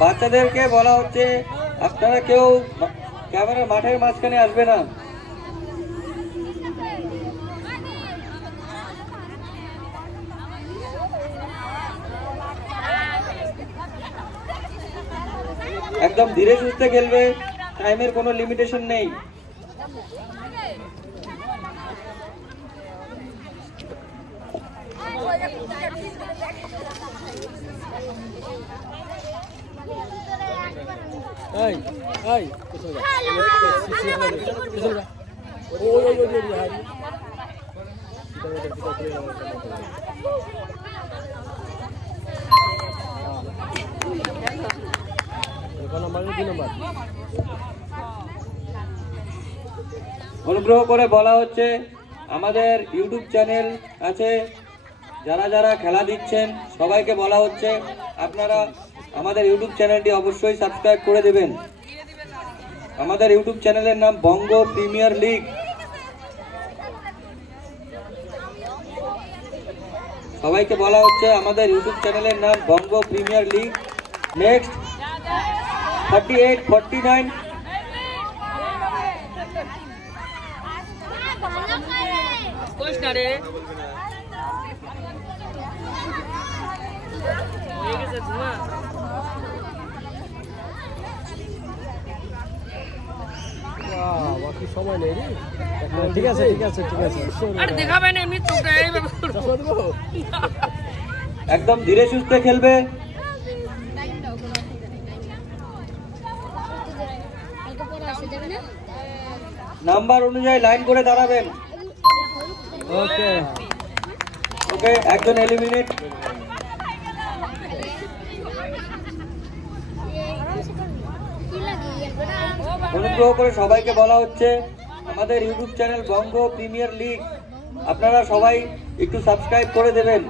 বাচ্চাদেরকে বলা হচ্ছে, আপনারা কেউ ক্যামেরার মাঠের মাঝখানে আসবে না। একদম ধীরে সুস্থে খেলবে টাইমের কোনো লিমিটেশন নেই। এই এই কোথায় যা কোথায় যা ওই ওই ওই ওই হারি কত নাম্বার দুই নাম্বার অনুগ্রহ করে বলা হচ্ছে, আমাদের ইউটিউব চ্যানেল আছে। যারা যারা খেলা দিচ্ছেন সবাইকে বলা হচ্ছে, আপনারা আমাদের ইউটিউব চ্যানেলটি অবশ্যই সাবস্ক্রাইব করে দেবেন। আমাদের ইউটিউব চ্যানেলের নাম বঙ্গ প্রিমিয়ার লিগ। সবাইকে বলা হচ্ছে, আমাদের ইউটিউব চ্যানেলের নাম Banga premier league. Next thirty eight forty nine সময় নেই ঠিক আছে ঠিক আছে একদম ধীরে সুস্থে খেলবে। নাম্বার অনুযায়ী লাইন করে দাঁড়াবেন। ওকে। ওকে একজন এলিমিনেট অনুগ্রহ করে সবাইকে বলা হচ্ছে আমাদের YouTube channel Banga premier league. আপনারা সবাই একটু সাবস্ক্রাইব করে দেবেন।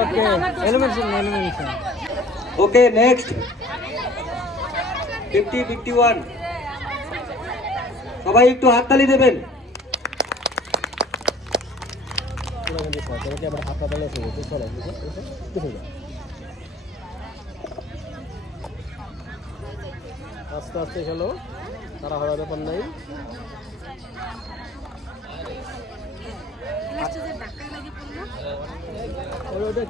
Okay okay next fifty fifty one সবাই একটু হাততালি দেবেন। আস্তে আস্তে খেলো তারা হওয়ার ব্যাপার নাই। ওই ওইটা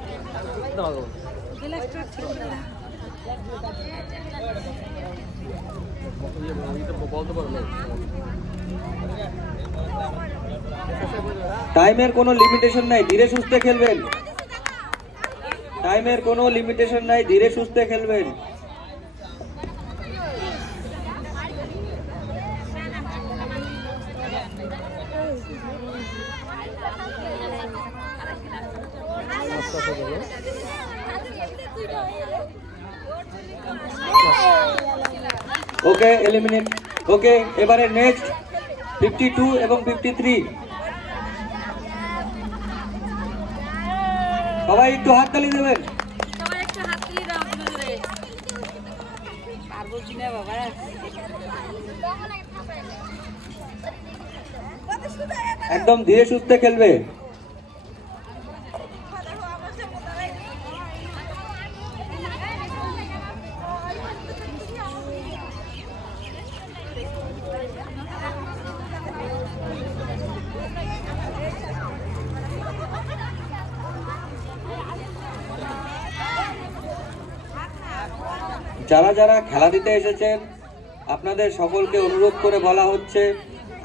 টাইমের কোনো লিমিটেশন নাই ধীরে সুস্থে খেলবেন। টাইমের কোনো লিমিটেশন নাই ধীরে সুস্থে খেলবেন। ওকে এলিমিনেট ওকে এবারে নেক্সট ফিফটি টু এবং ফিফটি থ্রি সবাই একটু হাততালি দেবেন একদম ধীরে সুস্থে খেলবে। যারা যারা খেলা দিতে এসেছেন, আপনাদের সকলকে অনুরোধ করে বলা হচ্ছে,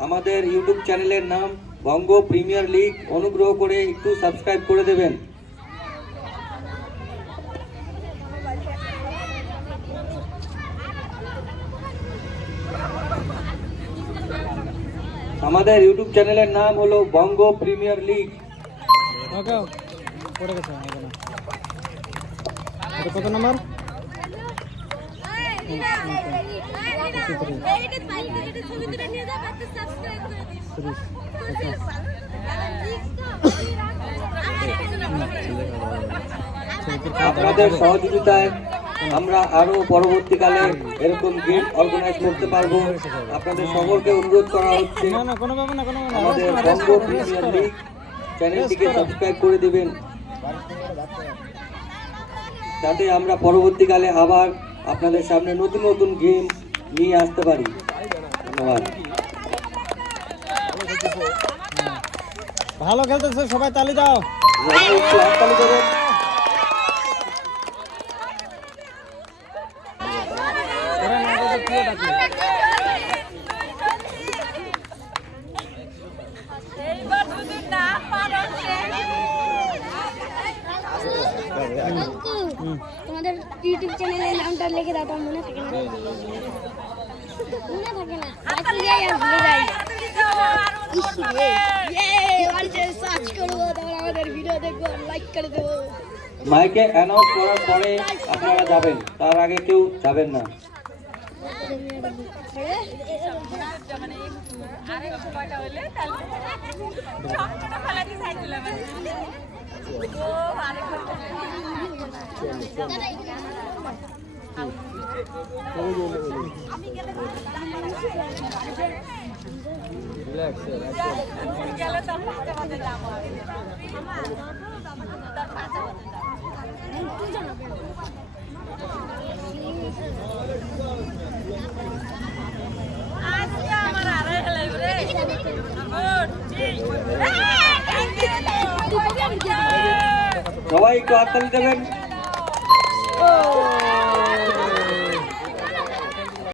আমাদের ইউটিউব চ্যানেলের নাম বঙ্গ প্রিমিয়ার লিগ অনুগ্রহ করে একটু সাবস্ক্রাইব করে দেবেন। আমাদের ইউটিউব চ্যানেলের নাম হলো বঙ্গ প্রিমিয়ার লিগ। কত নাম্বার? আপনাদের সহযোগিতায় আমরা আরও পরবর্তীকালে এরকম গেম অর্গানাইজ করতে পারব। আপনাদের সকলকে অনুরোধ করা হচ্ছে আমাদের বঙ্গ প্রিমিয়ার লিগ চ্যানেলটিকে সাবস্ক্রাইব করে দিবেন। যাতে আমরা পরবর্তীকালে আবার আপনাদের সামনে নতুন নতুন গেম নিয়ে আসতে পারি। ধন্যবাদ। ভালো খেলতেছে সবাই তালি দাও। তালি। তোমাদের ইউটিউব চ্যানেলের নামটা লিখে দাও তোমার মনে থাকে না? মনে থাকে না? আর ভুলে যাই ইয়ে দেখব লাইক করে দেবো। মাইকে অ্যানাউন্স করার পরে আপনারা যাবেন। তার আগে কেউ যাবেন না। আরেক আজকে আমার আড়াই হেলাই রে গুড ঠিক সবাই একটু হাততালি দেবেন 哦。